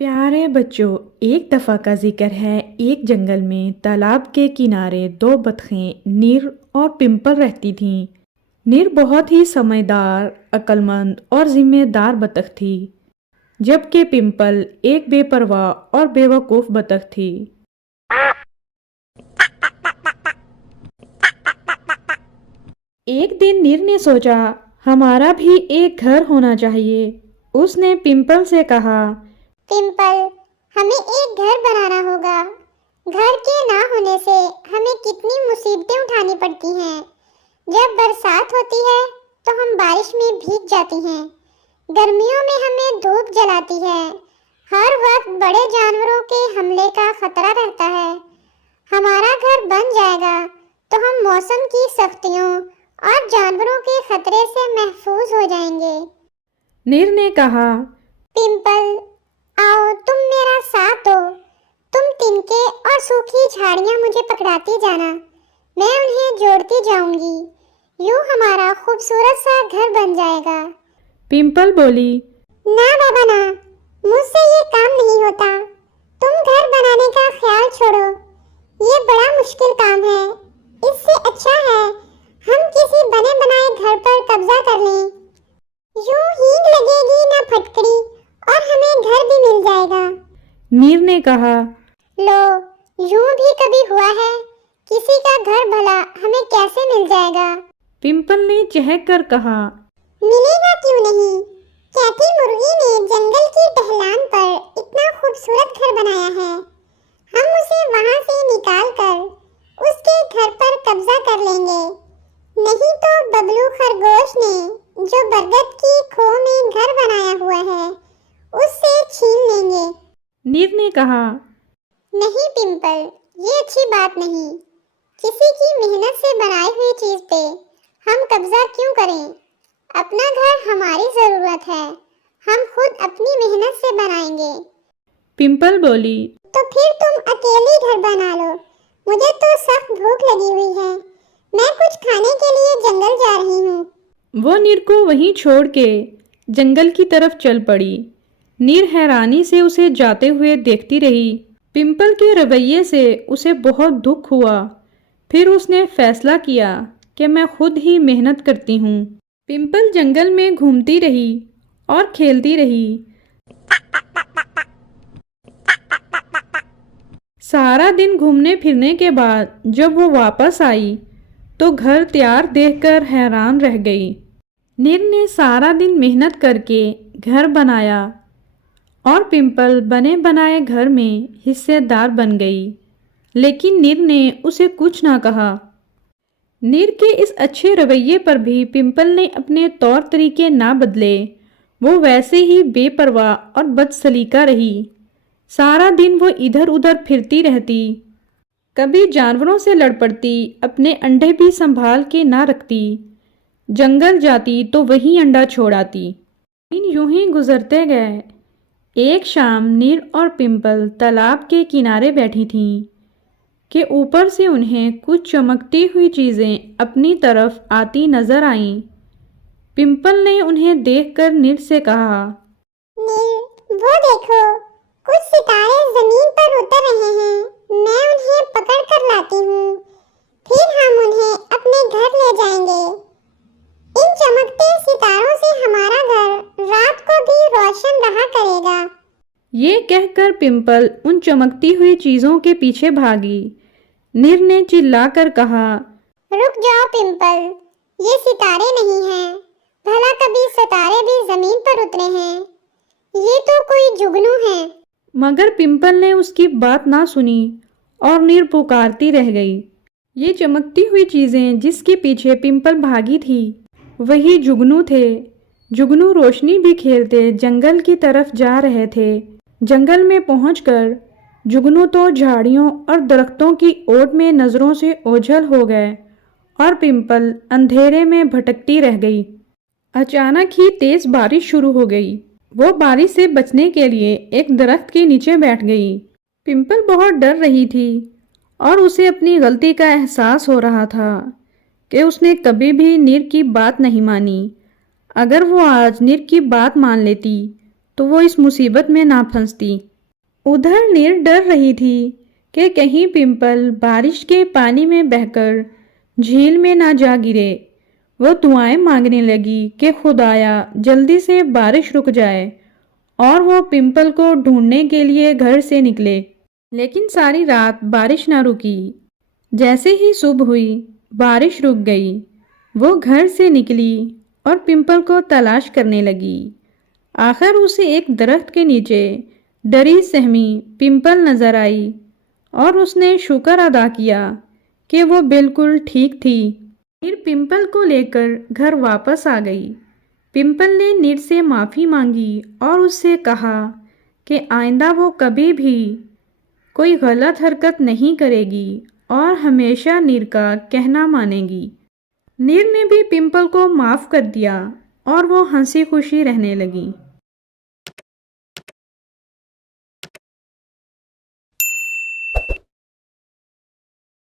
प्यारे बच्चों, एक दफ़ा का जिक्र है। एक जंगल में तालाब के किनारे दो बतखें नीर और पिंपल रहती थीं। नीर बहुत ही समझदार, अक्लमंद और जिम्मेदार बतख थी, जबकि पिंपल एक बेपरवाह और बेवकूफ़ बतख थी। एक दिन नीर ने सोचा, हमारा भी एक घर होना चाहिए। उसने पिंपल से कहा, पिंपल, हमें एक घर बनाना होगा। घर के ना होने से हमें कितनी मुसीबतें उठानी पड़ती हैं। जब बरसात होती है तो हम बारिश में भीग जाती हैं। गर्मियों में हमें धूप जलाती है। हर वक्त बड़े जानवरों के हमले का खतरा रहता है। हमारा घर बन जाएगा तो हम मौसम की सख्तियों और जानवरों के खतरे से महफूज हो जाएंगे। नीर ने कहा, पिंपल, आओ तुम मेरा साथ दो। तुम तिनके और सूखी झाड़ियां मुझे पकड़ाती जाना, मैं उन्हें जोड़ती जाऊंगी। यूं हमारा खूबसूरत सा घर बन जाएगा। पिंपल बोली, ना बाबा ना, मुझसे ये काम नहीं होता। तुम घर बनाने का ख्याल छोड़ो, ये बड़ा मुश्किल काम है। इससे अच्छा है हम किसी बने बनाए घर पर कब्जा कर लें। यूं हींग लगेगी ना फटकड़ी और हमें घर भी मिल जाएगा। नीर ने कहा, लो, यूं भी कभी हुआ है? किसी का घर भला हमें कैसे मिल जाएगा? पिंपल ने चहक कर कहा, मिलेगा क्यों नहीं? कहती मुर्गी ने जंगल की ढलान पर इतना खूबसूरत घर बनाया है। हम उसे वहां से निकाल कर उसके घर पर कब्जा कर लेंगे। नहीं तो बबलू खरगोश ने जो बरगद की खो में घर बनाया हुआ है उससे छीन लेंगे। नीर ने कहा, नहीं पिंपल, ये अच्छी बात नहीं। किसी की मेहनत से बनाई हुई चीज पे हम कब्जा क्यों करें? अपना घर हमारी जरूरत है, हम खुद अपनी मेहनत से बनाएंगे। पिंपल बोली, तो फिर तुम अकेली घर बना लो। मुझे तो सख्त भूख लगी हुई है। मैं कुछ खाने के लिए जंगल जा रही हूँ। वो नीर को वहीं छोड़ के जंगल की तरफ चल पड़ी। नीर हैरानी से उसे जाते हुए देखती रही। पिंपल के रवैये से उसे बहुत दुख हुआ। फिर उसने फैसला किया कि मैं खुद ही मेहनत करती हूँ। पिंपल जंगल में घूमती रही और खेलती रही। सारा दिन घूमने फिरने के बाद जब वो वापस आई तो घर तैयार देखकर हैरान रह गई। नीर ने सारा दिन मेहनत करके घर बनाया और पिंपल बने बनाए घर में हिस्सेदार बन गई। लेकिन नीर ने उसे कुछ ना कहा। नीर के इस अच्छे रवैये पर भी पिंपल ने अपने तौर तरीके ना बदले। वो वैसे ही बेपरवाह और बदसलीका रही। सारा दिन वो इधर उधर फिरती रहती, कभी जानवरों से लड़ पड़ती, अपने अंडे भी संभाल के ना रखती। जंगल जाती तो वहीं अंडा छोड़ आती। दिन यूं ही गुजरते गए। एक शाम नीर और पिंपल तालाब के किनारे बैठी थीं कि ऊपर से उन्हें कुछ चमकती हुई चीजें अपनी तरफ आती नजर आईं। पिंपल ने उन्हें देखकर नीर से कहा, नील, वो देखो, कुछ सितारे जमीन पर उतर रहे हैं। मैं उन्हें पकड़ कर लाती हूँ, फिर हम उन्हें अपने घर ले जाएंगे। इन चमकते सितारों से हमारा घर रात को भी रोशन रहा करेगा। ये कहकर पिंपल उन चमकती हुई चीजों के पीछे भागी। नीर ने चिल्लाकर कहा, रुक जाओ पिंपल, ये सितारे नहीं हैं। भला कभी सितारे भी जमीन पर उतरे हैं? ये तो कोई जुगनू है। मगर पिंपल ने उसकी बात ना सुनी और नीर पुकारती रह गई। ये चमकती हुई चीजें जिसके पीछे पिंपल भागी थी वही जुगनू थे। जुगनू रोशनी बिखेरते जंगल की तरफ जा रहे थे। जंगल में पहुंचकर जुगनू तो झाड़ियों और दरख्तों की ओट में नजरों से ओझल हो गए और पिंपल अंधेरे में भटकती रह गई। अचानक ही तेज बारिश शुरू हो गई। वो बारिश से बचने के लिए एक दरख्त के नीचे बैठ गई। पिंपल बहुत डर रही थी और उसे अपनी गलती का एहसास हो रहा था कि उसने कभी भी नीर की बात नहीं मानी। अगर वो आज नीर की बात मान लेती تو وہ اس مصیبت میں نہ پھنستی۔ ادھر نیر ڈر رہی تھی کہ کہیں پمپل بارش کے پانی میں بہہ کر جھیل میں نہ جا گرے۔ وہ دعائیں مانگنے لگی کہ خدایا جلدی سے بارش رک جائے اور وہ پمپل کو ڈھونڈنے کے لیے گھر سے نکلے، لیکن ساری رات بارش نہ رکی۔ جیسے ہی صبح ہوئی بارش رک گئی۔ وہ گھر سے نکلی اور پمپل کو تلاش کرنے لگی۔ آخر اسے ایک درخت کے نیچے ڈری سہمی پمپل نظر آئی اور اس نے شکر ادا کیا کہ وہ بالکل ٹھیک تھی۔ پھر پمپل کو لے کر گھر واپس آ گئی۔ پمپل نے نیر سے معافی مانگی اور اس سے کہا کہ آئندہ وہ کبھی بھی کوئی غلط حرکت نہیں کرے گی اور ہمیشہ نیر کا کہنا مانے گی۔ نیر نے بھی پمپل کو معاف کر دیا اور وہ ہنسی خوشی رہنے لگی۔